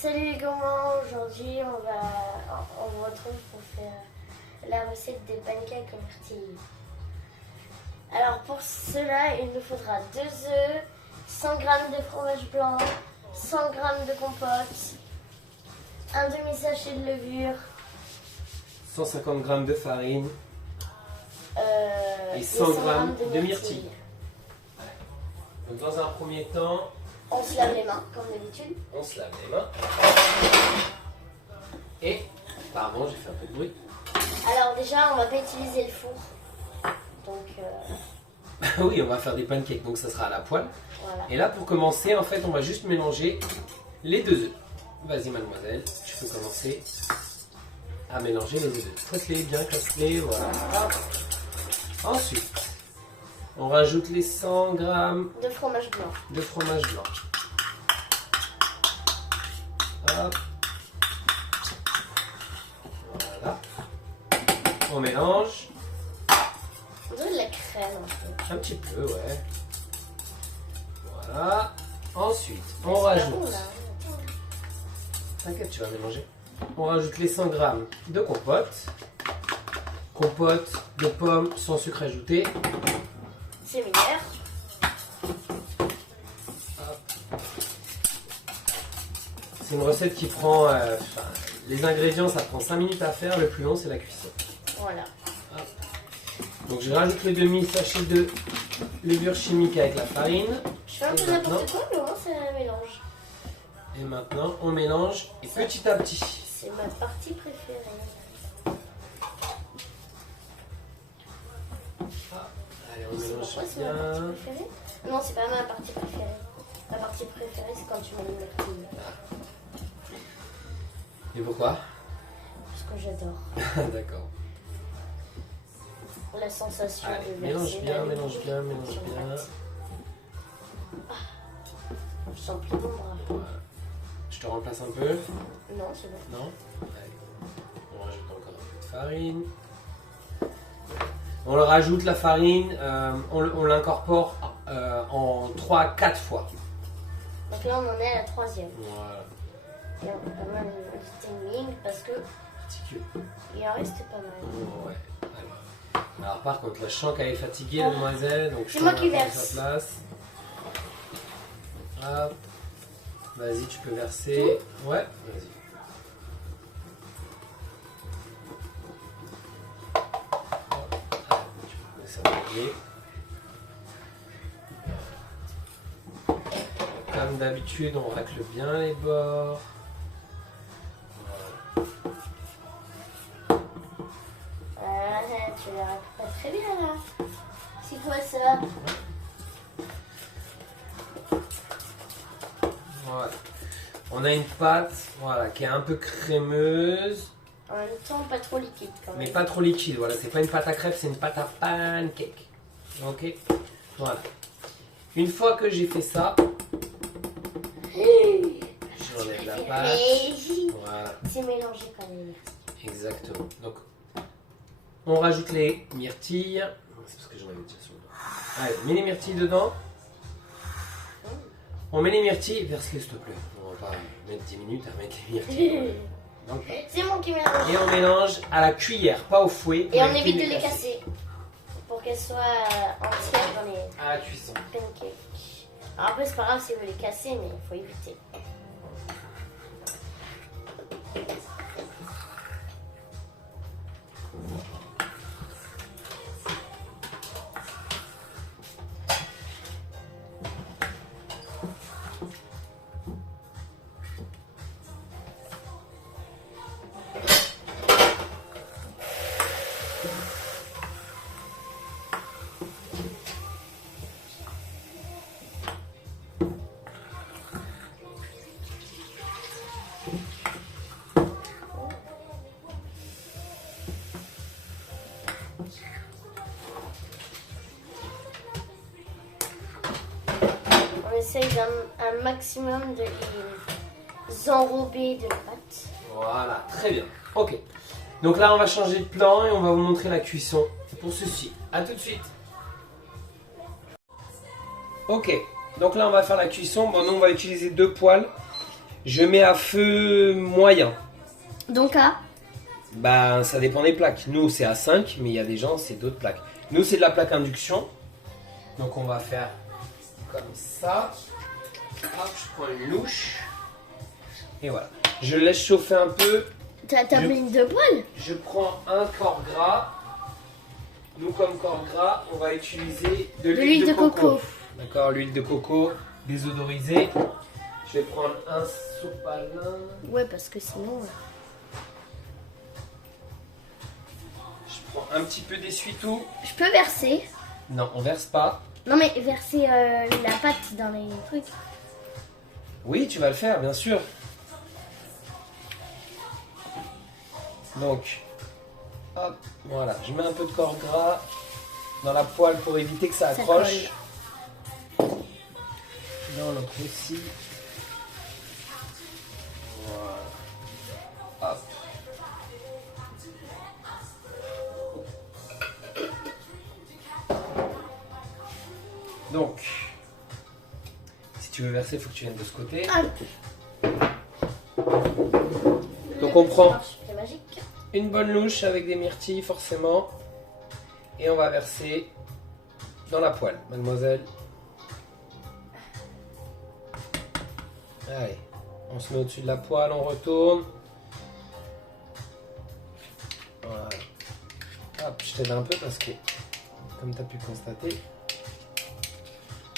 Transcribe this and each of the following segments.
Salut les gourmands, aujourd'hui on vous retrouve pour faire la recette des pancakes aux myrtilles. Alors pour cela, il nous faudra 2 œufs, 100 g de fromage blanc, 100 g de compote, un demi-sachet de levure, 150 g de farine et 100 g de myrtilles. Donc dans un premier temps, on se lave les mains comme d'habitude. On se lave les mains. Et, pardon, j'ai fait un peu de bruit. Alors déjà, on va pas utiliser le four. Donc, oui, on va faire des pancakes, donc ça sera à la poêle. voilà. Et là, pour commencer, en fait, on va juste mélanger les 2 œufs. Vas-y, mademoiselle, je peux commencer à mélanger les 2 œufs. Faites-les bien, casse-les, voilà. Ensuite, on rajoute les 100 g De fromage blanc. de fromage blanc. Hop. Voilà. On mélange. On dirait de la crème un peu. Un petit peu, ouais. Voilà. Ensuite, on C'est pas rajoute. bon, là. T'inquiète, tu vas mélanger. On rajoute les 100 g de compote. Compote de pommes sans sucre ajouté. C'est meilleur. C'est une recette qui prend. Les ingrédients, ça prend 5 minutes à faire. Le plus long, c'est la cuisson. Voilà. Donc, je rajoute le demi-sachet de levure chimique avec la farine. Je fais un peu n'importe quoi, mais au moins ça mélange. Et maintenant, on mélange et petit à petit. C'est ma partie préférée. Allez, on C'est mélange pourquoi c'est ma bien. partie préférée? Non, c'est pas ma partie préférée. Ma partie préférée, c'est quand tu mets le myrtille. Et pourquoi? Parce que j'adore. D'accord. La sensation Allez, de mélange verser bien, la mélange levure bien, mélange sur la bien. pâte. Je sens plus mon bras. Voilà. Je te remplace un peu? Non, c'est bon. Non? Allez. On rajoute encore un peu de farine. On le rajoute la farine, on l'incorpore en 3-4 fois. Donc là, on en est à la 3e. Voilà. Et on peut pas mal le timing parce que Petit il en reste pas mal. Ouais. Alors par contre, là, je sens qu'elle est fatiguée, mademoiselle, donc je C'est moi t'en qui mets à verse. sa place. Hop. Vas-y, tu peux verser. Ouais, vas-y. Tu peux laisser régler. Comme d'habitude, on racle bien les bords. Tu la pas très bien là. C'est quoi ça? Voilà. On a une pâte, voilà, qui est un peu crémeuse, En même temps, pas trop liquide quand même. mais pas trop liquide. Voilà, c'est pas une pâte à crêpes, c'est une pâte à pancake. Ok. Voilà. Une fois que j'ai fait ça, j'enlève la pâte. Voilà, C'est mélangé quand même. exactement. Donc, on rajoute les myrtilles. C'est parce que j'en avais déjà sur le dos. Allez, on met les myrtilles dedans. On met les myrtilles, verse-les s'il te plaît. On va pas mettre 10 minutes à mettre les myrtilles. Donc, C'est moi qui mélange. et on mélange à la cuillère, pas au fouet. Et on évite de les casser. Pour qu'elles soient entières dans les À la cuisson. pancakes. Alors après, c'est pas grave si vous les cassez, mais il faut éviter. On essaye un maximum de les enrober de la pâte. Voilà, très bien. Ok. Donc là, on va changer de plan et on va vous montrer la cuisson pour ceci. A tout de suite. Ok. Donc là, on va faire la cuisson. Bon, nous, on va utiliser deux poêles. Je mets à feu moyen. Donc à Bah, ça dépend des plaques. Nous, c'est à 5, mais il y a des gens, c'est d'autres plaques. Nous, c'est de la plaque induction. Donc, on va faire comme ça. Hop, je prends une louche. Et voilà. Je laisse chauffer un peu. t'as mis de poêle. Je prends un corps gras. Nous, comme corps gras, on va utiliser de l'huile de coco. D'accord, l'huile de coco désodorisée. Je vais prendre un sopalin. Ouais, parce que sinon... Je prends un petit peu d'essuie-tout. Je peux verser. Non, on verse pas. Non mais verser la pâte dans les trucs. Oui, tu vas le faire, bien sûr. Donc, hop, voilà. Je mets un peu de corps gras dans la poêle pour éviter que ça accroche. Dans l'autre aussi. Voilà. Hop. Donc, si tu veux verser, il faut que tu viennes de ce côté. Donc on prend C'est magique. une bonne louche avec des myrtilles forcément. Et on va verser dans la poêle, mademoiselle. Allez, on se met au-dessus de la poêle, on retourne. Voilà. Hop, je t'aide un peu parce que, comme tu as pu constater,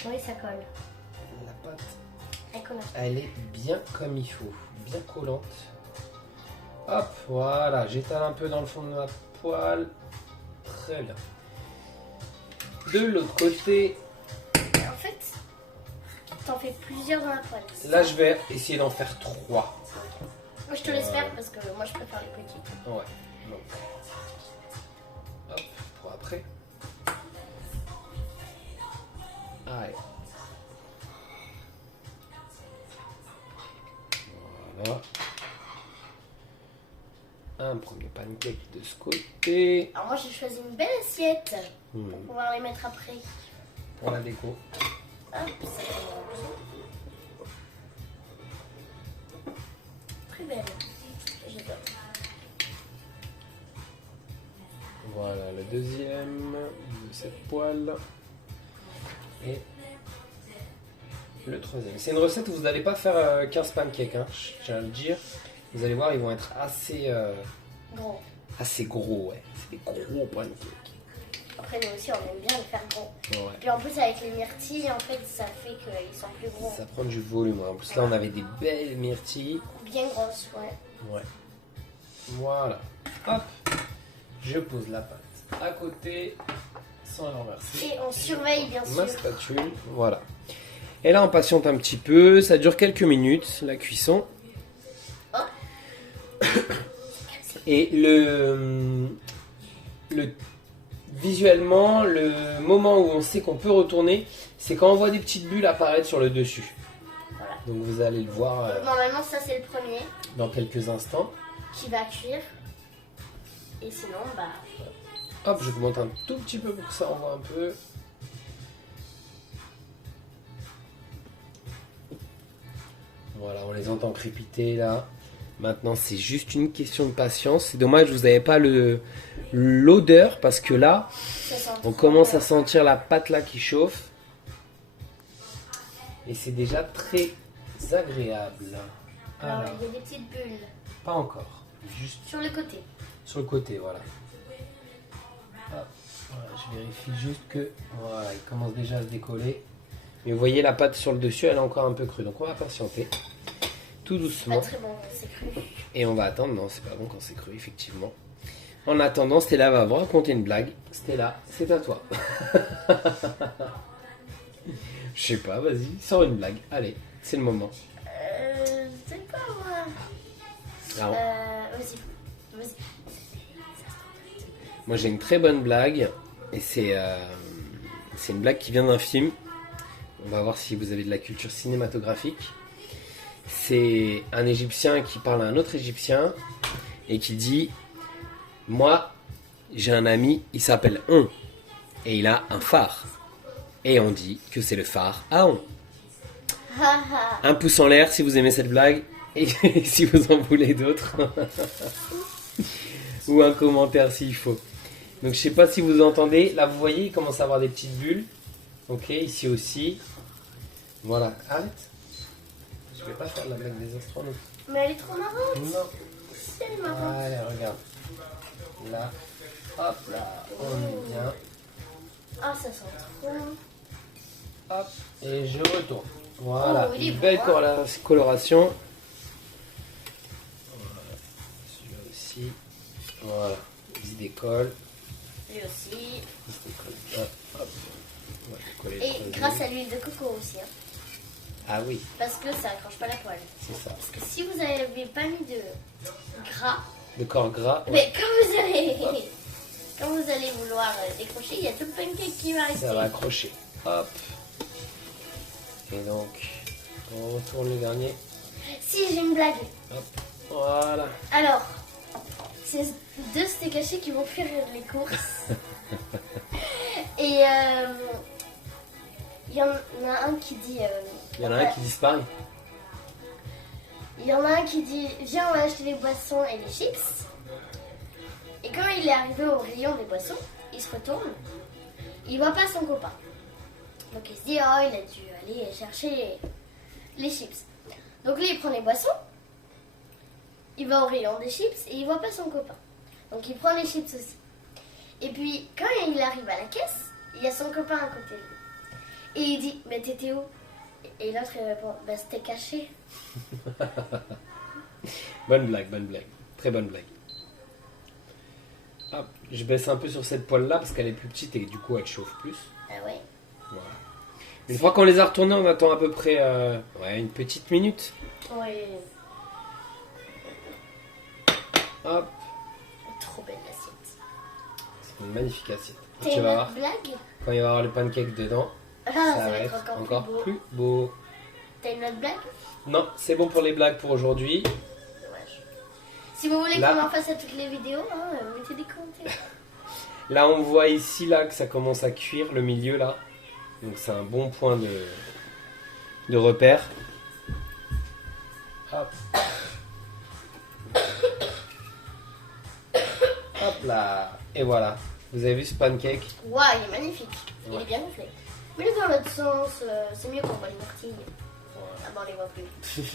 Oui, ça colle. la pâte, Elle colle. elle est bien comme il faut, bien collante. Hop, voilà, j'étale un peu dans le fond de la poêle. Très bien. De l'autre côté, En fait, t'en fais plusieurs dans la poêle. là je vais essayer d'en faire 3. Moi, je te laisse faire parce que moi, je préfère les petites. Ouais. Donc, hop, pour après. Allez. Voilà. Un premier pancake de ce côté. Alors moi, j'ai choisi une belle assiette Hmm, pour pouvoir les mettre après. pour la déco. Hop, ça très belle. J'adore. Voilà le deuxième de cette poêle. Et le troisième. C'est une recette où vous n'allez pas faire 15 pancakes, hein, je tiens à le dire. Vous allez voir, ils vont être Gros. assez gros, ouais. C'est des gros pancakes. Après, nous aussi, on aime bien les faire gros. Ouais. Puis en plus, avec les myrtilles, en fait, ça fait qu'ils sont plus gros. Ça prend du volume. En plus, là, on avait des belles myrtilles. Bien grosses, ouais. Ouais. Voilà. Hop. Je pose la pâte à côté sans la renverser. Et on surveille, bien sûr. Ma spatule. Voilà. Et là, on patiente un petit peu. Ça dure quelques minutes, la cuisson. Et visuellement, le moment où on sait qu'on peut retourner, c'est quand on voit des petites bulles apparaître sur le dessus. Voilà. Donc vous allez le voir Normalement, ça, c'est le premier dans quelques instants. qui va cuire. Et sinon, bah... Hop, je vous montre un tout petit peu pour que ça envoie un peu. Voilà, on les entend crépiter là. Maintenant, c'est juste une question de patience. C'est dommage, vous n'avez pas l'odeur parce que là, ça sent on trop commence bon. à sentir la pâte là qui chauffe. Et c'est déjà très agréable. Alors, Alors, il y a des petites bulles pas encore. Juste sur le côté. sur le côté, voilà. Hop, voilà, je vérifie juste que voilà, il commence déjà à se décoller. Mais vous voyez la pâte sur le dessus, elle est encore un peu crue. Donc on va patienter tout Pas doucement. très bon, c'est cru. Et on va attendre. Non, c'est pas bon quand c'est cru, effectivement. En attendant, Stella va vous raconter une blague. Stella, c'est à toi. Je sais pas, vas-y, sors une blague. Allez, c'est le moment. Je sais pas, moi. Alors, Vas-y. moi j'ai une très bonne blague. Et c'est une blague qui vient d'un film. On va voir si vous avez de la culture cinématographique. C'est un Égyptien qui parle à un autre Égyptien et qui dit « Moi, j'ai un ami, il s'appelle On, et il a un phare. Et on dit que c'est le phare à On. » Un pouce en l'air si vous aimez cette blague. Et si vous en voulez d'autres. Ou un commentaire s'il faut. Donc je sais pas si vous entendez. Là vous voyez, il commence à avoir des petites bulles. Ok, ici aussi. Voilà, arrête. Je vais pas faire la blague des astronautes. Mais elle est trop marrante. Non. Si, elle est marrante. Allez, regarde. Là. Hop là. On est bien. Ah, ça sent trop. Hop. Et je retourne. Voilà. Oh, il est Une belle beau, coloration. Voilà. Celui-là aussi. Voilà. Il se décolle. Lui aussi. Il se décolle. Hop. Hop. On va décoller Et le grâce produit. à l'huile de coco aussi. Hein. Ah oui, Parce que ça accroche pas la poêle. c'est ça. Parce que si vous n'avez pas mis de gras, Le corps gras. Ouais. mais quand vous allez vouloir décrocher, il y a tout le pancake qui va rester. Ça va accrocher. Hop. Et donc, on retourne le dernier. Si, j'ai une blague. Hop. Voilà. Alors, c'est deux steaks hachés qui vont faire les courses. Et il y en a un qui dit... Il y en a un qui disparaît. Il y en a un qui dit viens on va acheter les boissons et les chips. Et quand il est arrivé au rayon des boissons, il se retourne, il voit pas son copain. Donc il se dit oh il a dû aller chercher les chips. Donc lui il prend les boissons, il va au rayon des chips et il voit pas son copain. Donc il prend les chips aussi. Et puis quand il arrive à la caisse, il y a son copain à côté de lui. Et il dit mais t'étais où? Et l'autre il répond bah c'était caché. Bonne blague, bonne blague. Très bonne blague. Hop. Je baisse un peu sur cette poêle là parce qu'elle est plus petite et du coup elle chauffe plus. Ah ouais. Voilà. Une fois qu'on les a retournés, on attend à peu près une petite minute. Ouais. Hop. Trop belle l'assiette. C'est une magnifique assiette. T'as Tu une vas autre voir, blague? quand il va y avoir le pancake dedans, Ah, ça va être encore plus beau. T'as une autre blague? Non, c'est bon pour les blagues pour aujourd'hui. Dommage. Si vous voulez Là. qu'on en fasse à toutes les vidéos, hein, mettez des commentaires. Là, on voit ici là que ça commence à cuire, le milieu là. Donc c'est un bon point de repère. Hop. Hop là. Et voilà. Vous avez vu ce pancake? Waouh, il est magnifique. Il Ouais. est bien gonflé. Mais dans l'autre sens, c'est mieux qu'on voit les mortilles. Voilà. Ah bon, on les voit plus. Zut.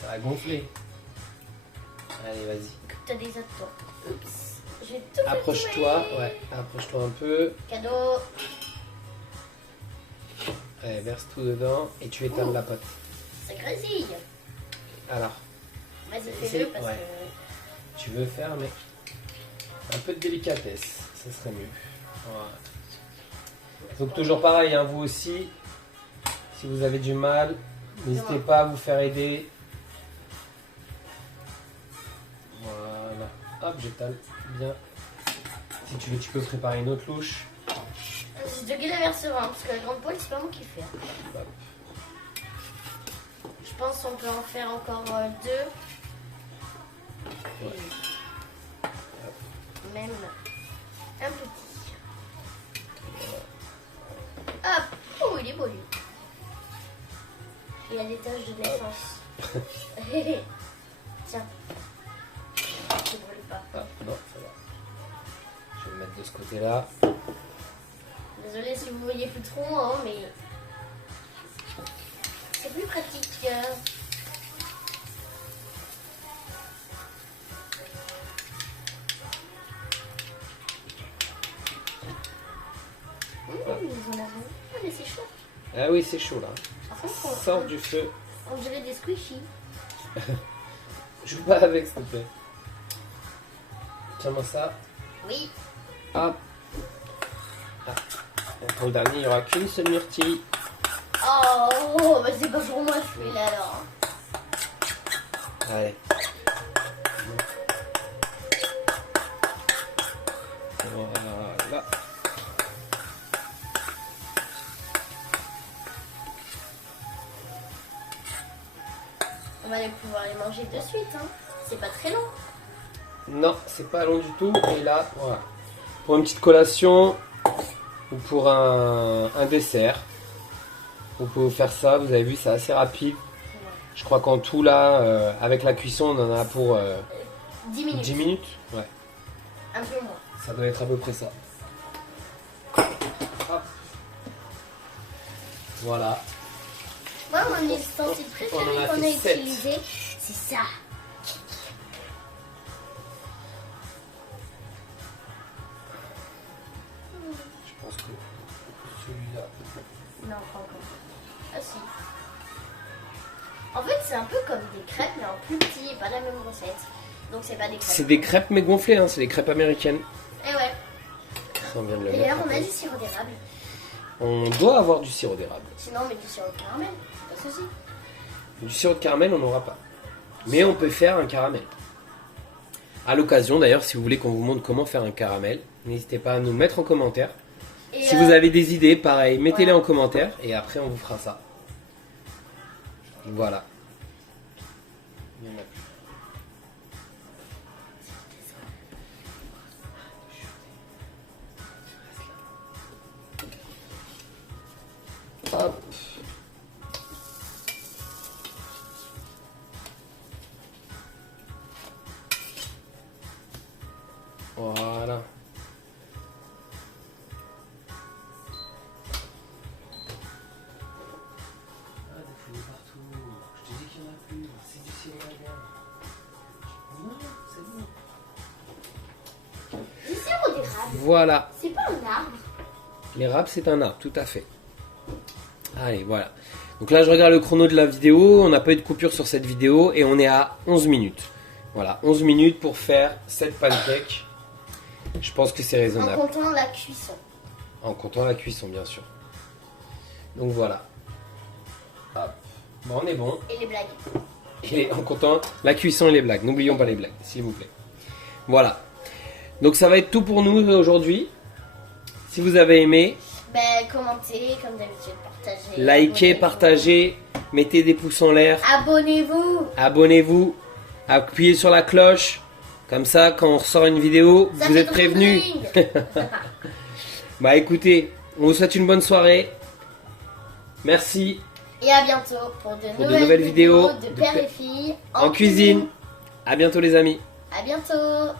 Ça va gonfler. Allez, vas-y. T'as des autres, toi. Oups. Je vais tout Approche-toi. retrouver. Ouais, approche-toi un peu. Cadeau. Allez, verse tout dedans et tu éteins Oh. la pote. Ça grésille. Alors, Vas-y, C'est- fais-le parce ouais. tu veux faire, mais un peu de délicatesse, ça serait mieux. Voilà. Donc toujours pareil, hein, vous aussi, si vous avez du mal, n'hésitez pas à vous faire aider. Voilà. Hop, j'étale bien. Si tu veux, tu peux préparer une autre louche. C'est de quel versement parce que la grande poêle, c'est pas moi qui fais. Hop. Je pense qu'on peut en faire encore deux. Ouais. Même un petit. Hop. Oh, il est beau lui. Il a des taches de naissance. Tiens. Je ne brûle pas. Ah, non, ça va. Je vais me mettre de ce côté-là. Désolée si vous voyez plus trop, hein, mais c'est plus pratique. Ils ont raison. Ah, mais c'est chaud. Ah oui, c'est chaud là. Par contre, Sors du feu. on dirait des squishies. Joue pas avec, s'il te plaît. Tiens-moi ça. Oui. Hop. Ah. Et pour le dernier, il n'y aura qu'une seule myrtille. Oh, bah c'est pas pour moi celui-là alors. Allez. Voilà. On va pouvoir les manger de suite, hein. C'est pas très long. Non, c'est pas long du tout. Et là, voilà. Pour une petite collation ou pour un dessert, vous pouvez faire ça. Vous avez vu, c'est assez rapide. Je crois qu'en tout là, avec la cuisson, on en a pour 10 minutes. 10 minutes. Ouais, Un peu moins. ça doit être à peu près ça. Hop. Voilà. Moi, mon ustensile On en préféré a qu'on fait a 7. utilisé, c'est ça. Je pense que celui-là. Non, pas encore. Ah si. En fait, c'est un peu comme des crêpes, mais en plus petit et pas la même recette. Donc, c'est pas des crêpes. C'est des crêpes mais gonflées, hein. C'est des crêpes américaines. Et ouais. On vient de le Et mettre. d'ailleurs, on a après. du sirop d'érable. On doit avoir du sirop d'érable. Sinon, on met du sirop de caramel. C'est pas souci. Du sirop de caramel, on n'aura pas. Mais on peut faire un caramel. À l'occasion, d'ailleurs, si vous voulez qu'on vous montre comment faire un caramel, n'hésitez pas à nous mettre en commentaire. Et Si vous avez des idées, pareil, mettez-les ouais. en commentaire et après on vous fera ça. Voilà. Il y en a plus. Hop. Voilà. Ah, des fouilles partout. Je te dis qu'il y en a plus. C'est du sirop d'érable. Non, c'est bon. du sirop d'érable. Voilà. C'est pas un arbre. L'érable, c'est un arbre, tout à fait. Allez, voilà. Donc là, je regarde le chrono de la vidéo. On n'a pas eu de coupure sur cette vidéo et on est à 11 minutes. Voilà, 11 minutes pour faire 7 pancakes. Je pense que c'est En raisonnable. comptant la cuisson. En comptant la cuisson, bien sûr. Donc voilà. Hop. Bon, on est bon. Et les blagues. Et en comptant la cuisson et les blagues. N'oublions pas les blagues, s'il vous plaît. Voilà. Donc ça va être tout pour nous aujourd'hui. Si vous avez aimé, Ben, commentez, comme d'habitude, partagez. likez, abonnez-vous. partagez, mettez des pouces en l'air, Abonnez-vous. abonnez-vous, appuyez sur la cloche. Comme ça, quand on ressort une vidéo, Ça vous fait êtes prévenus. drink. Bah écoutez, on vous souhaite une bonne soirée. Merci. Et à bientôt pour de nouvelles vidéos de père et fille en cuisine. À bientôt les amis. À bientôt.